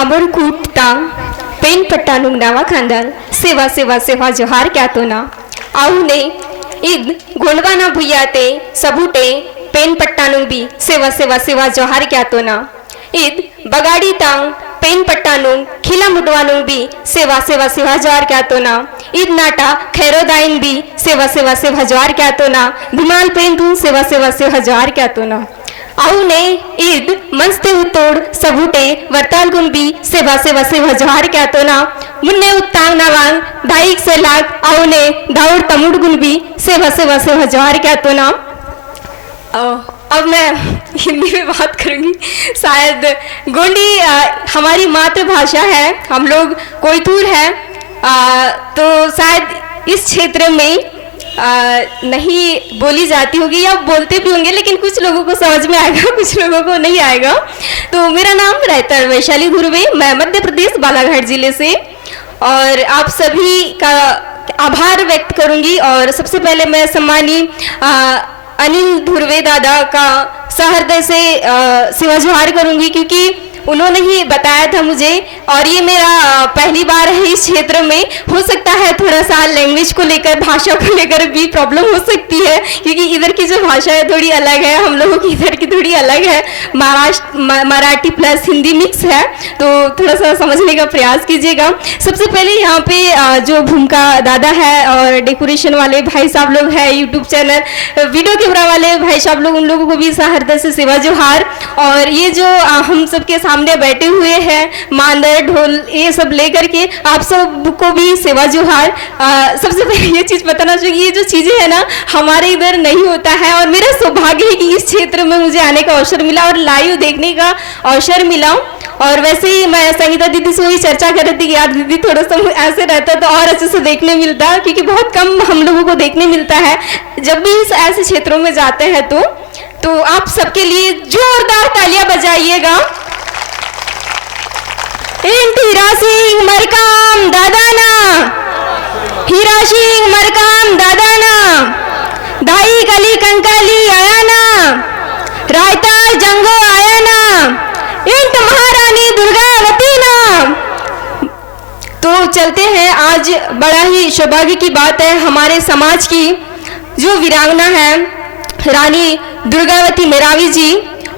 अमरकूट तांग pen पट्टानुंग नावा खानदान सेवा सेवा सेवा जोहार क्या तो ना आउने ईद गोंडवाना भुयाते सबूटे पेन पट्टानुंग भी सेवा सेवा सेवा जोहार क्या तो ना ईद बगाड़ी तांग पेन पट्टानुंग खिला मुडवानुंग भी सेवा सेवा सेवा जोहार क्या तो ना ईद नाटा खैरोदाइन भी सेवा सेवा सेवा जोहार क्या तो ना धुमाल पेन तू सेवा सेवा सेवा जोहार क्या तो ना आउने ईद मनस्ते उतोड़ सबूटे वर्ताल गुन भी सेवा सेवा सेवा जोहार क्या तो ना मुन्ने उत्तांग नावांग दाइक से लाग आउने दाउड़ तमुड़ गुन भी सेवा सेवा सेवा जोहार क्या तो ना। अब मैं हिंदी में बात करूंगी। शायद गोंडी हमारी मातृभाषा है, हम लोग कोयतूर हैं, तो शायद इस क्षेत्र में नहीं बोली जाती होगी या बोलते भी होंगे, लेकिन कुछ लोगों को समझ में आएगा, कुछ लोगों को नहीं आएगा। तो मेरा नाम रहता वैशाली धुर्वे, मैं मध्य प्रदेश बालाघाट जिले से, और आप सभी का आभार व्यक्त करूंगी। और सबसे पहले मैं सम्मानीय अनिल धुर्वे दादा का सहृदय से सेवा जोहार करूंगी, क्योंकि उन्होंने ही बताया था मुझे, और ये मेरा पहली बार है इस क्षेत्र में। हो सकता है थोड़ा सा लैंग्वेज को लेकर, भाषा को लेकर भी प्रॉब्लम हो सकती है, क्योंकि इधर की जो भाषा है थोड़ी अलग है, हम लोगों की इधर की थोड़ी अलग है, मराठी प्लस हिंदी मिक्स है, तो थोड़ा सा समझने का प्रयास कीजिएगा। सबसे पहले यहाँ पे जो भूमिका दादा है और डेकोरेशन वाले भाई साहब लोग हैं, यूट्यूब चैनल वीडियो कैमरा वाले भाई साहब लोग, उन लोगों को भी सहृदय से सेवा जोहार। और ये जो हम सबके सामने बैठे हुए हैं मांदर ढोल ये सब लेकर के, आप सब को भी सेवा जोहार। सबसे पहले ये चीज़ बताना चाहिए, ये जो चीज़ें हैं ना हमारे इधर नहीं होता है, और मेरा सौभाग्य है कि इस क्षेत्र में मुझे आने का अवसर मिला और लाइव देखने का अवसर मिला। और वैसे ही मैं संगीता दीदी से वही चर्चा कर रही थी कि यार दीदी थोड़ा सा ऐसे रहता तो और अच्छे से देखने मिलता, क्योंकि बहुत कम हम लोगों को देखने मिलता है जब भी इस ऐसे क्षेत्रों में जाते हैं। तो आप सबके लिए जोरदार तालियां बजाइएगा। हीरा सिंह मरकाम दादाना, हीरा सिंह मरकाम दादाना, दाई गली कंकाली आयाना, रायता जंगो आयाना, इंट महारानी दुर्गावती ना। तो चलते हैं, आज बड़ा ही सौभाग्य की बात है, हमारे समाज की जो वीरांगना है रानी दुर्गावती मेरावी जी,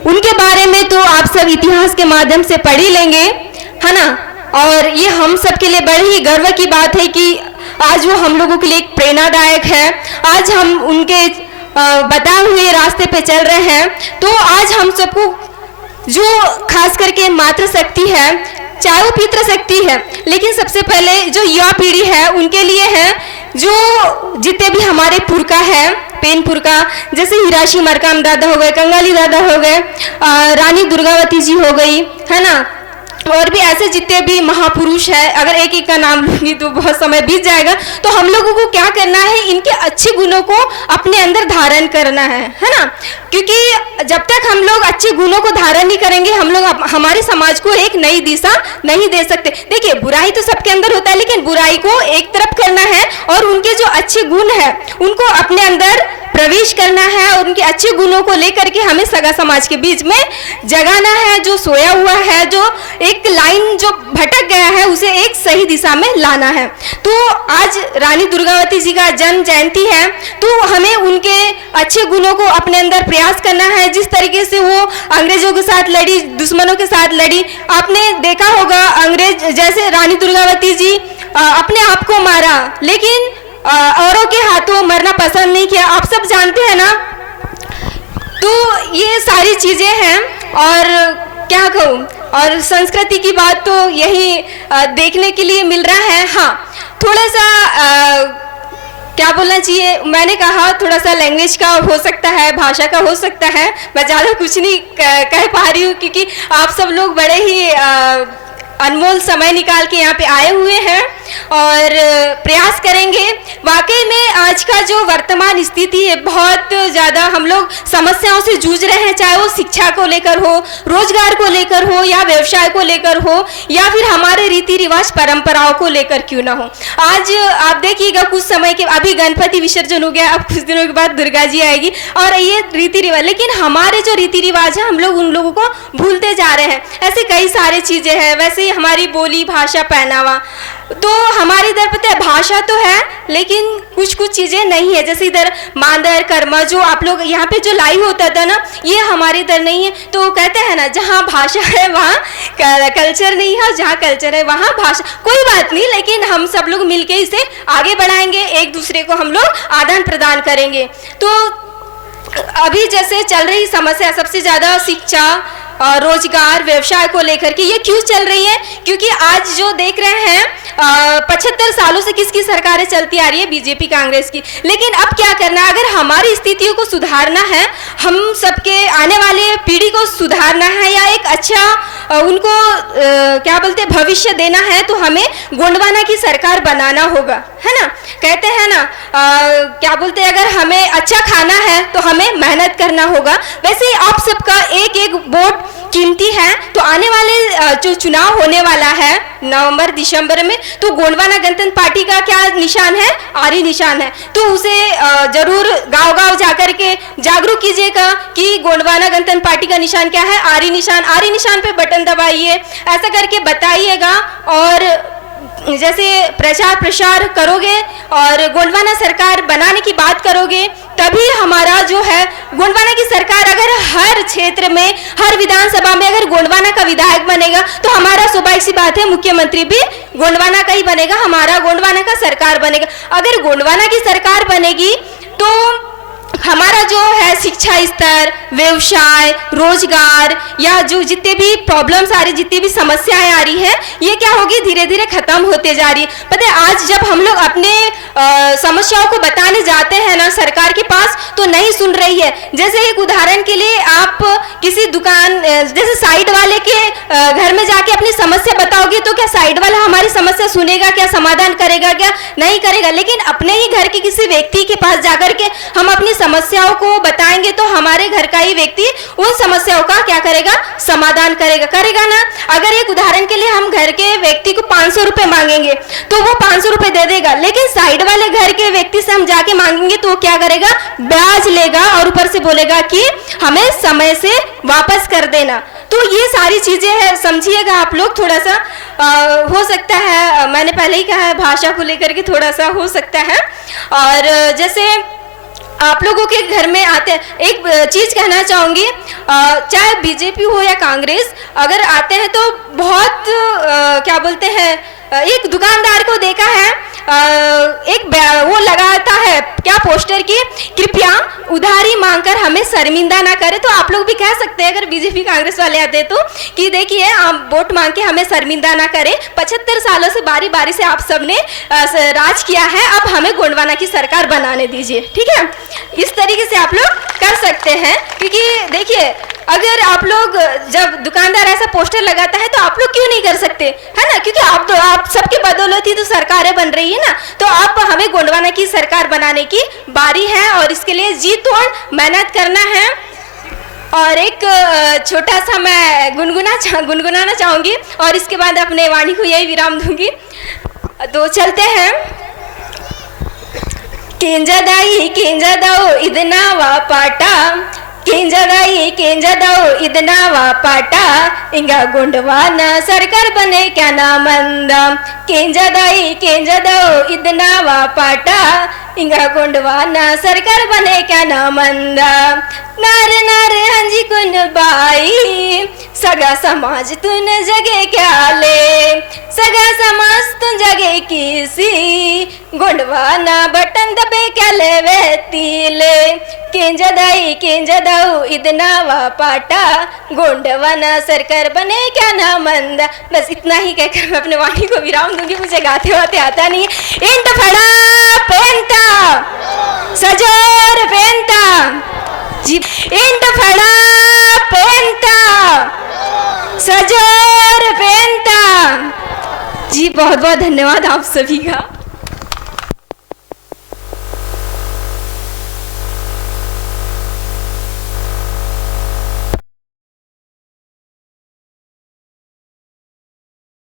उनके बारे में तो आप सब इतिहास के माध्यम से पढ़ ही लेंगे, है ना। और ये हम सब के लिए बड़ी ही गर्व की बात है कि आज वो हम लोगों के लिए एक प्रेरणादायक है। आज हम उनके बताए हुए रास्ते पे चल रहे हैं। तो आज हम सबको जो खास करके मातृशक्ति है, चाहे वो पितृशक्ति है, लेकिन सबसे पहले जो युवा पीढ़ी है उनके लिए है, जो जितने भी हमारे पुरखा है, पेन पुरखा, जैसे हीराशी मरकाम दादा हो गए, कंगाली दादा हो गए, रानी दुर्गावती जी हो गई, है ना, और भी ऐसे जितने भी महापुरुष हैं, अगर एक एक का नाम लूंगी तो बहुत समय बीत जाएगा। तो हम लोगों को क्या करना है, इनके अच्छे गुणों को अपने अंदर धारण करना है ना, क्योंकि जब तक हम लोग अच्छे गुणों को धारण नहीं करेंगे, हम लोग हमारे समाज को एक नई दिशा नहीं दे सकते। देखिए, बुराई तो सबके अंदर होता है, लेकिन बुराई को एक तरफ करना है और उनके जो अच्छे गुण है उनको अपने अंदर प्रवेश करना है, और उनके अच्छे गुणों को लेकर के हमें सगा समाज के बीच में जगाना है। जो सोया हुआ है, जो एक लाइन जो भटक गया है, उसे एक सही दिशा में लाना है। तो आज रानी दुर्गावती जी का जन्म जयंती है, तो हमें उनके अच्छे गुणों को अपने अंदर प्रयास करना है। जिस तरीके से वो अंग्रेजों के साथ लड़ी, दुश्मनों के साथ लड़ी, आपने देखा होगा अंग्रेज जैसे रानी दुर्गावती जी अपने आप को मारा, लेकिन औरों के हाथों मरना पसंद नहीं किया, आप सब जानते हैं ना। तो ये सारी चीजें हैं, और क्या कहूँ, और संस्कृति की बात तो यही देखने के लिए मिल रहा है। हाँ, थोड़ा सा क्या बोलना चाहिए, मैंने कहा थोड़ा सा लैंग्वेज का हो सकता है, भाषा का हो सकता है, मैं ज़्यादा कुछ नहीं कह पा रही हूँ, क्योंकि आप सब लोग बड़े ही अनमोल समय निकाल के यहाँ पे आए हुए हैं। और प्रयास करेंगे। वाकई में आज का जो वर्तमान स्थिति है, बहुत ज़्यादा हम लोग समस्याओं से जूझ रहे हैं, चाहे वो शिक्षा को लेकर हो, रोजगार को लेकर हो, या व्यवसाय को लेकर हो, या फिर हमारे रीति रिवाज परंपराओं को लेकर क्यों ना हो। आज आप देखिएगा, कुछ समय के अभी गणपति विसर्जन हो गया, अब कुछ दिनों के बाद दुर्गा जी आएगी, और ये रीति रिवाज, लेकिन हमारे जो रीति रिवाज है हम लोग उन लोगों को भूलते जा रहे हैं। ऐसे कई सारी चीज़ें हैं। वैसे ही हमारी बोली, भाषा, पहनावा, तो हमारे इधर पता है भाषा तो है, लेकिन कुछ कुछ चीज़ें नहीं है। जैसे इधर मांदर, कर्मा, जो आप लोग यहाँ पे जो लाइव होता था ना, ये हमारे इधर नहीं है। तो कहते हैं ना, जहाँ भाषा है वहाँ कल्चर नहीं है, और जहाँ कल्चर है वहाँ भाषा। कोई बात नहीं, लेकिन हम सब लोग मिलके इसे आगे बढ़ाएंगे, एक दूसरे को हम लोग आदान प्रदान करेंगे। तो अभी जैसे चल रही समस्या सबसे ज़्यादा शिक्षा और रोजगार, व्यवसाय को लेकर के, ये क्यों चल रही है? क्योंकि आज जो देख रहे हैं 75 सालों से किसकी सरकारें चलती आ रही है? बीजेपी, कांग्रेस की। लेकिन अब क्या करना है? अगर हमारी स्थितियों को सुधारना है, हम सबके आने वाले पीढ़ी को सुधारना है, या एक अच्छा उनको क्या बोलते हैं भविष्य देना है, तो हमें गोंडवाना की सरकार बनाना होगा, है ना। कहते हैं ना क्या बोलते हैं, अगर हमें अच्छा खाना है तो हमें मेहनत करना होगा। वैसे आप सबका एक एक वोट कीमती है। तो आने वाले जो चुनाव होने वाला है नवंबर दिसंबर में, तो गोंडवाना गणतंत्र पार्टी का क्या निशान है? आरी निशान है। तो उसे जरूर गांव-गांव जाकर के जागरूक कीजिएगा कि गोंडवाना गणतंत्र पार्टी का निशान क्या है? आरी निशान। आरी निशान पे बटन दबाइए, ऐसा करके बताइएगा। और जैसे प्रचार प्रसार करोगे और गोंडवाना सरकार बनाने की बात करोगे, तभी हमारा जो है गोंडवाना की सरकार, अगर हर क्षेत्र में, हर विधानसभा में अगर गोंडवाना का विधायक बनेगा, तो हमारा स्वाभाविक सी बात है मुख्यमंत्री भी गोंडवाना का ही बनेगा, हमारा गोंडवाना का सरकार बनेगा। अगर गोंडवाना की सरकार बनेगी तो हमारा जो है शिक्षा स्तर, व्यवसाय, रोजगार, या जो जितने भी प्रॉब्लम्स आ रही, जितनी भी समस्याएं आ रही है, ये क्या होगी? धीरे धीरे खत्म होते जा रही है। पता है, आज जब हम लोग अपने समस्याओं को बताने जाते हैं ना सरकार के पास, तो नहीं सुन रही है। जैसे एक उदाहरण के लिए, आप किसी दुकान, जैसे साइड वाले के घर में जाके अपनी समस्या बताओगे, तो क्या साइड वाला हमारी समस्या सुनेगा? क्या समाधान करेगा? क्या नहीं करेगा। लेकिन अपने ही घर के किसी व्यक्ति के पास जाकर के हम अपनी समस्याओं को बताएंगे, तो हमारे घर का ही व्यक्ति उन समस्याओं का क्या करेगा? समाधान करेगा ना। अगर एक उदाहरण के लिए हम घर के व्यक्ति को 500 रुपए मांगेंगे, तो वो 500 रुपए दे देगा। लेकिन साइड वाले घर के व्यक्ति से हम जाके मांगेंगे, तो वो क्या करेगा? ब्याज लेगा, और ऊपर से बोलेगा कि हमें समय से वापस कर देना। तो ये सारी चीजें हैं, समझिएगा आप लोग। थोड़ा सा हो सकता है, मैंने पहले ही कहा है, भाषा को लेकर के थोड़ा सा हो सकता है। और जैसे आप लोगों के घर में आते हैं, एक चीज़ कहना चाहूँगी, चाहे बीजेपी हो या कांग्रेस, अगर आते हैं तो बहुत क्या बोलते हैं, एक दुकानदार को देखा है, एक वो लगाता है क्या पोस्टर की, कृपया उधारी मांगकर हमें शर्मिंदा ना करें। तो आप लोग भी कह सकते हैं, अगर बीजेपी कांग्रेस वाले आते तो, कि देखिए आप वोट मांग के हमें शर्मिंदा ना करें। 75 सालों से बारी बारी से आप सबने राज किया है, अब हमें गोंडवाना की सरकार बनाने दीजिए, ठीक है। इस तरीके से आप लोग कर सकते हैं, क्योंकि देखिए, अगर आप लोग, जब दुकानदार ऐसा पोस्टर लगाता है, तो आप लोग क्यों नहीं कर सकते, है ना। क्योंकि आप सबके बदौलत ही तो सरकारें बन रही है ना। तो अब हमें गोंडवाना की सरकार बनाने की बारी है, और इसके लिए जी तोड़ मेहनत करना है। और एक छोटा सा मैं गुनगुनाना चाहूँगी, और इसके बाद अपने वाणी को यही विराम दूंगी। तो चलते हैं। केंजदाई केंजदाओ इदनावा पाटा, केंजदाई केंजदाओ इदनावा पाटा, इंगा गोंडवाना सरकार बने क्या नामंदा। केंजदाई केंजदाओ इदनावा पाटा, इंगा गोंडवाना सरकार बने क्या नामंदा। नारे नारे हंजी कुन बाई, सगा समाज तुन जगे क्या ले, सगा समाज तुन जगे किसी, गोंडवाना बटन दबे क्या ले वेतीले। केंजदाऊ इदनावा पाटा, गोंडवाना सरकार बने क्या नामंदा। बस इतना ही कहकर मैं अपने वाणी को विराम दूंगी, मुझे गाते वाते आता नहीं है। इंट फड़ा पेंटा सजोर पेंटा जी, इंट फड़ा पेंटा सजोर पेंटा जी। जी बहुत बहुत धन्यवाद आप सभी का।